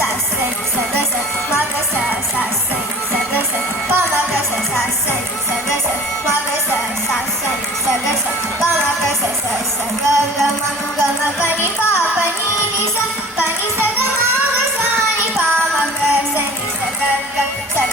sa sa sa ga sa ma ga sa sa sa sa ga sa pa ma ga sa sa sa sa ga sa ma ga sa sa sa sa ga sa pa ma ga sa sa sa ga ga ma pa ni pa ni sa ga ma ga sa ni pa ma ga sa ni sa ga ga sa